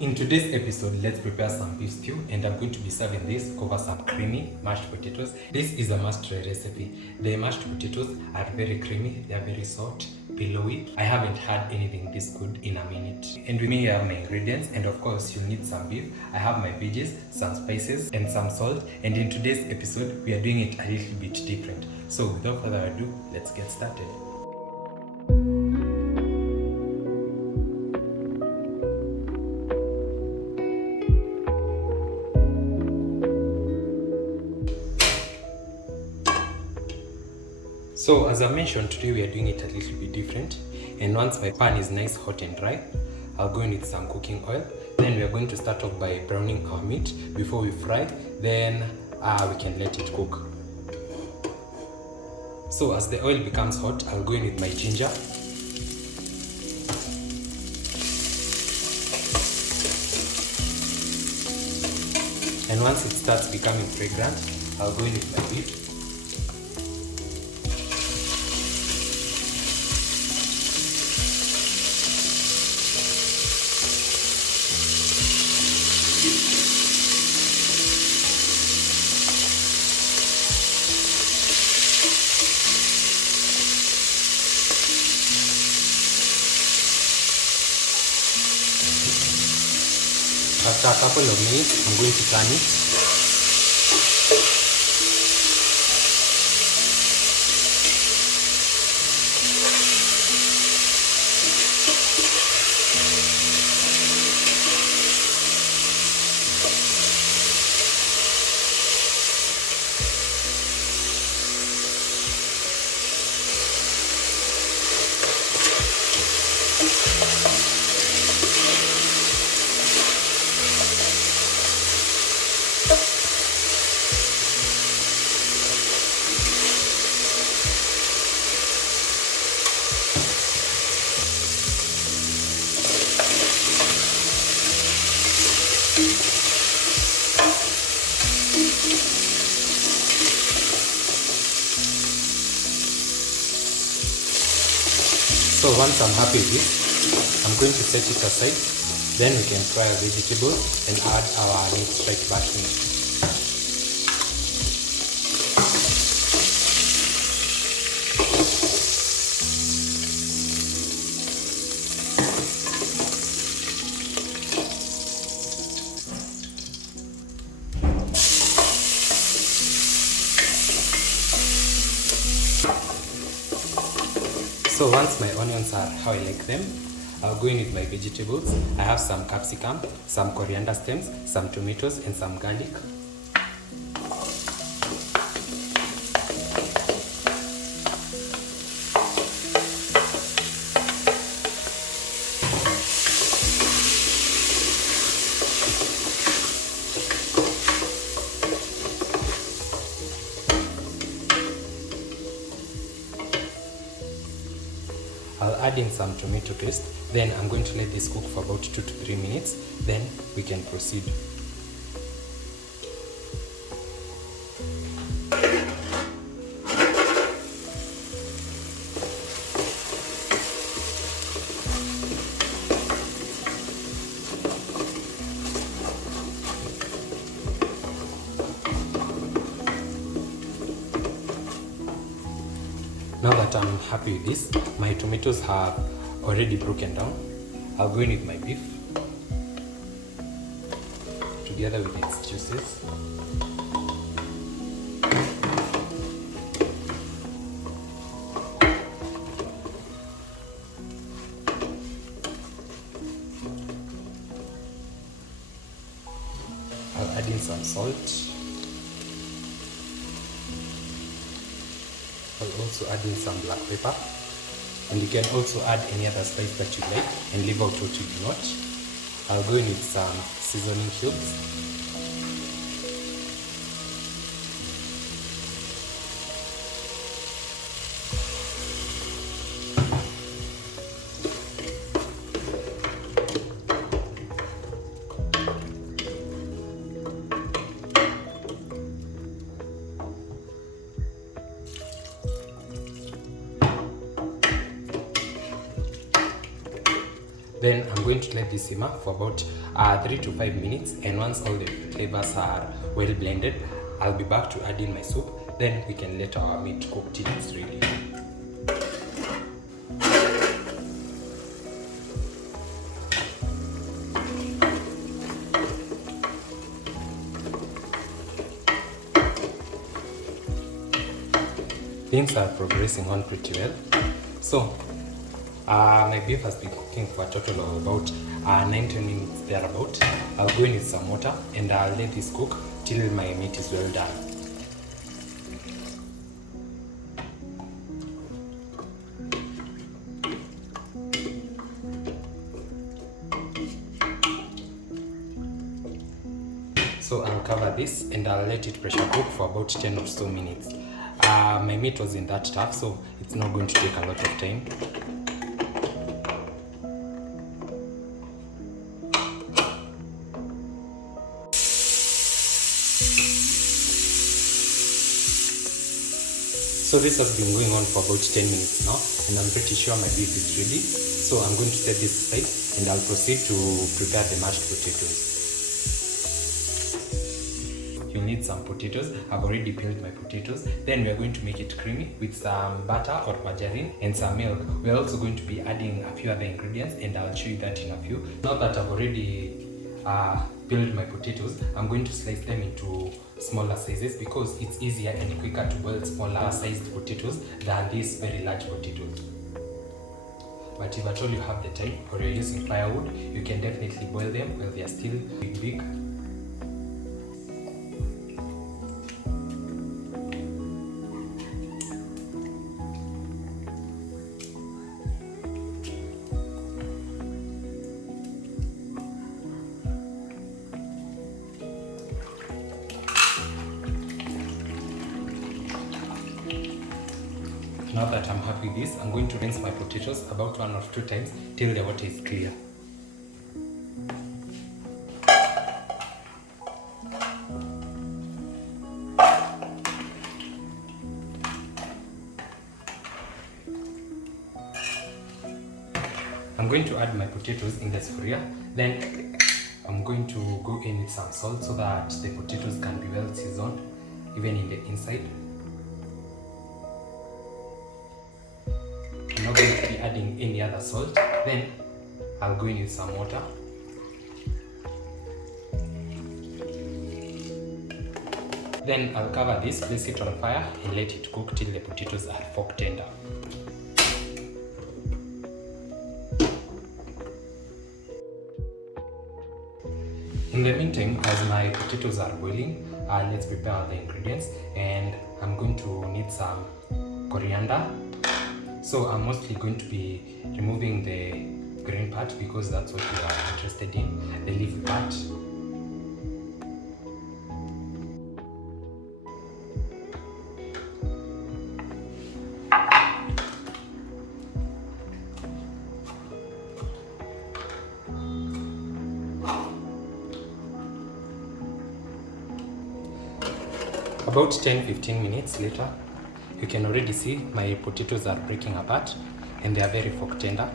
In today's episode, let's prepare some beef stew, and I'm going to be serving this over some creamy mashed potatoes. This is a must-try recipe. The mashed potatoes are very creamy, they are very soft, pillowy. I haven't had anything this good in a minute. And with me I have my ingredients, and of course you'll need some beef. I have my veggies, some spices, and some salt. And in today's episode, we are doing it a little bit different. So without further ado, let's get started. So as I mentioned, today we are doing it a little bit different, and once my pan is nice, hot and dry, I'll go in with some cooking oil. Then we are going to start off by browning our meat before we fry, then we can let it cook. So as the oil becomes hot, I'll go in with my ginger, and once it starts becoming fragrant, I'll go in with my beef. After a couple of minutes, I'm going to turn it. So once I'm happy with this, I'm going to set it aside. Then we can fry our vegetables and add our meat straight back in. So once my onions are how I like them, I'll go in with my vegetables. I have some capsicum, some coriander stems, some tomatoes, and some garlic. I'll add in some tomato paste, then I'm going to let this cook for about 2 to 3 minutes, then we can proceed. Now that I'm happy with this, my tomatoes have already broken down. I'll go in with my beef together with its juices. I'll add in some salt. I'll also add in some black pepper, and you can also add any other spice that you like and leave out what you do not. I'll go in with some seasoning cubes. Then I'm going to let this simmer for about 3 to 5 minutes, and once all the flavors are well blended, I'll be back to add in my soup. Then we can let our meat cook till it's ready. Things are progressing on pretty well. So my beef has been cooking for a total of about 9-10 minutes thereabout. I'll go in with some water and I'll let this cook till my meat is well done. So I'll cover this and I'll let it pressure cook for about 10 or so minutes. My meat wasn't that tough, so it's not going to take a lot of time. So this has been going on for about 10 minutes now, and I'm pretty sure my beef is ready. So I'm going to set this aside and I'll proceed to prepare the mashed potatoes. You'll need some potatoes. I've already peeled my potatoes. Then we are going to make it creamy with some butter or margarine and some milk. We're also going to be adding a few other ingredients, and I'll show you that in a few. Now that I've already peeled my potatoes, I'm going to slice them into smaller sizes because it's easier and quicker to boil smaller sized potatoes than these very large potatoes. But if at all you have the time or you're using firewood, you can definitely boil them while they are still big. Now that I'm happy with this, I'm going to rinse my potatoes about 1 or 2 times till the water is clear. I'm going to add my potatoes in the sufuria. Then I'm going to go in with some salt so that the potatoes can be well seasoned, even in the inside. I'm not going to be adding any other salt. Then I'll go in with some water. Then I'll cover this, place it on fire and let it cook till the potatoes are fork tender. In the meantime, as my potatoes are boiling, let's prepare the ingredients, and I'm going to need some coriander. So I'm mostly going to be removing the green part because that's what we are interested in, the leafy part. About 10-15 minutes later, you can already see my potatoes are breaking apart and they are very fork tender.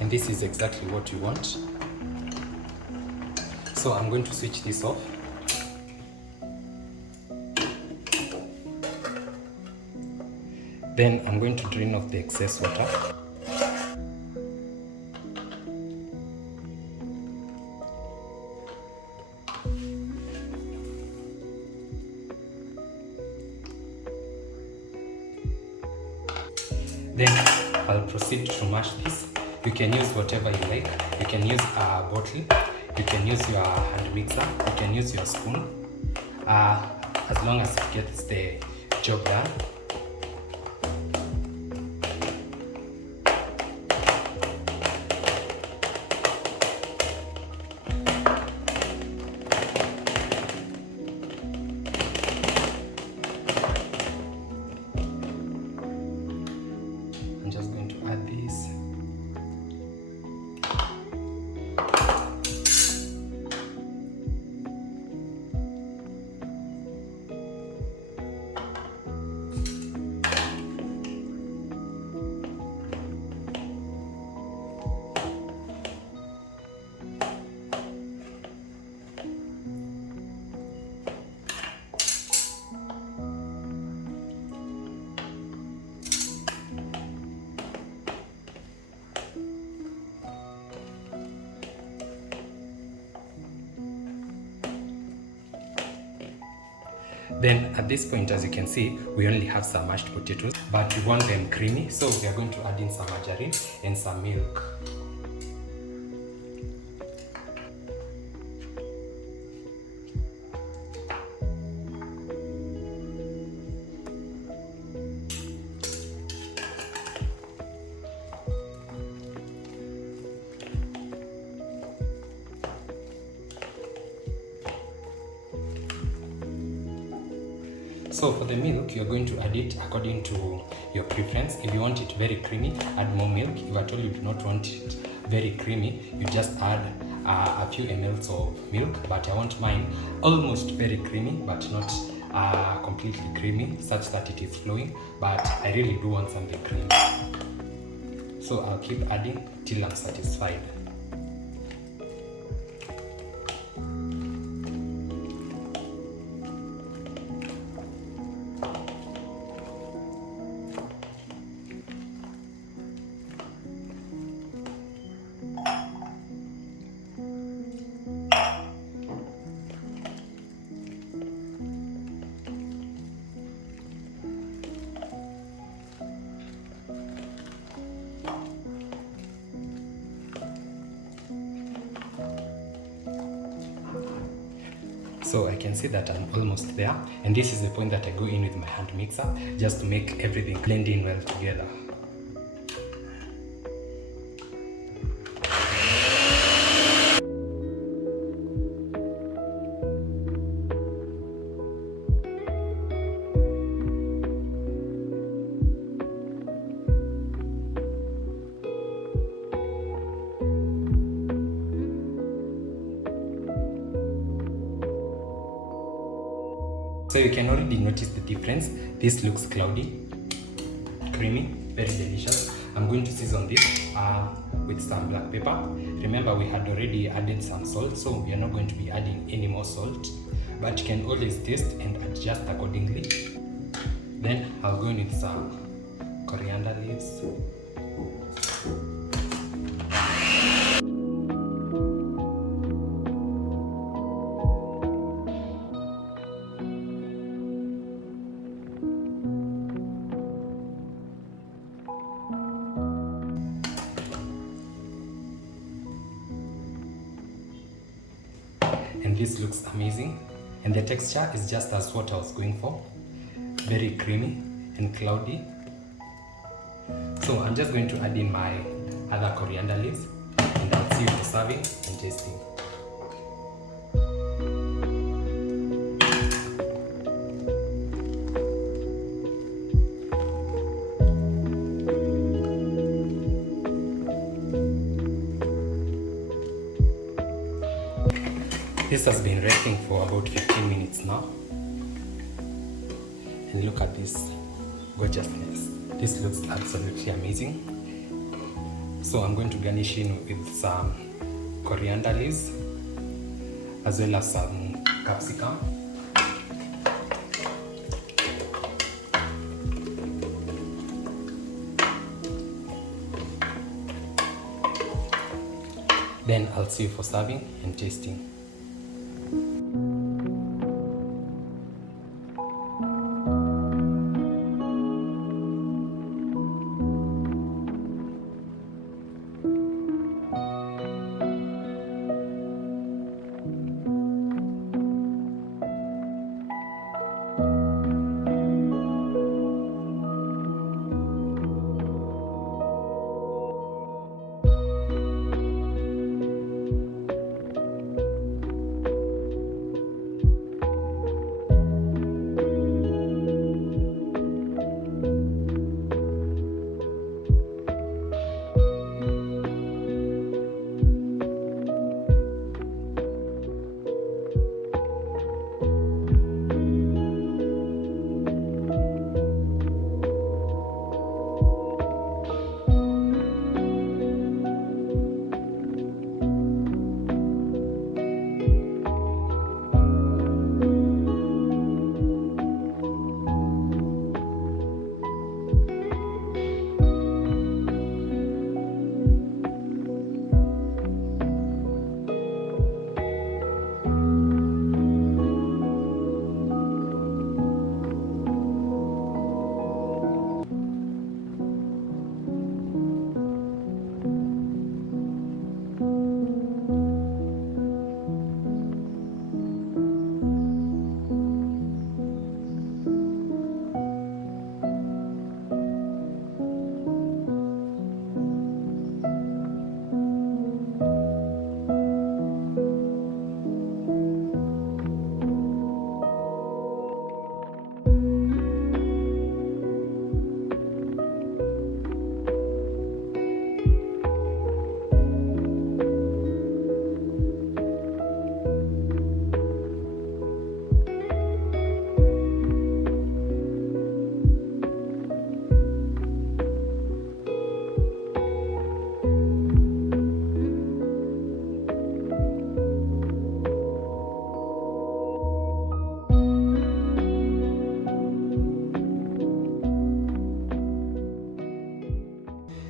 And this is exactly what you want. So I'm going to switch this off. Then I'm going to drain off the excess water. Then I'll proceed to mash this. You can use whatever you like. You can use a bottle, you can use your hand mixer, you can use your spoon, as long as it gets the job done. I'm just going to add this. Then at this point, as you can see, we only have some mashed potatoes, but we want them creamy, so we are going to add in some margarine and some milk. So for the milk, you're going to add it according to your preference. If you want it very creamy, add more milk. If at all you do not want it very creamy, you just add a few mLs of milk. But I want mine almost very creamy, but not completely creamy, such that it is flowing. But I really do want something creamy. So I'll keep adding till I'm satisfied. So I can see that I'm almost there, and this is the point that I go in with my hand mixer just to make everything blend in well together. So you can already notice the difference. This looks cloudy, creamy, very delicious. I'm going to season this with some black pepper. Remember, we had already added some salt, so we are not going to be adding any more salt, but you can always taste and adjust accordingly. Then I'll go in with some coriander leaves. And this looks amazing, and the texture is just as what I was going for, very creamy and cloudy. So I'm just going to add in my other coriander leaves, and I'll see you for serving and tasting. This has been resting for about 15 minutes now. And look at this gorgeousness. This looks absolutely amazing. So I'm going to garnish in with some coriander leaves as well as some capsicum. Then I'll see you for serving and tasting.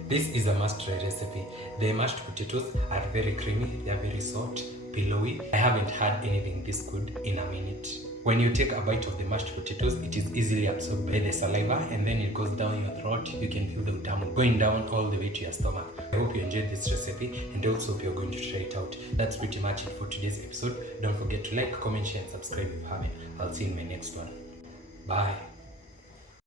This is a must-try recipe. The mashed potatoes are very creamy, they are very soft, pillowy. I haven't had anything this good in a minute. When you take a bite of the mashed potatoes, it is easily absorbed by the saliva and then it goes down your throat. You can feel the utamu going down all the way to your stomach. I hope you enjoyed this recipe and also hope you're going to try it out. That's pretty much it for today's episode. Don't forget to like, comment, share and subscribe if you haven't. I'll see you in my next one. Bye.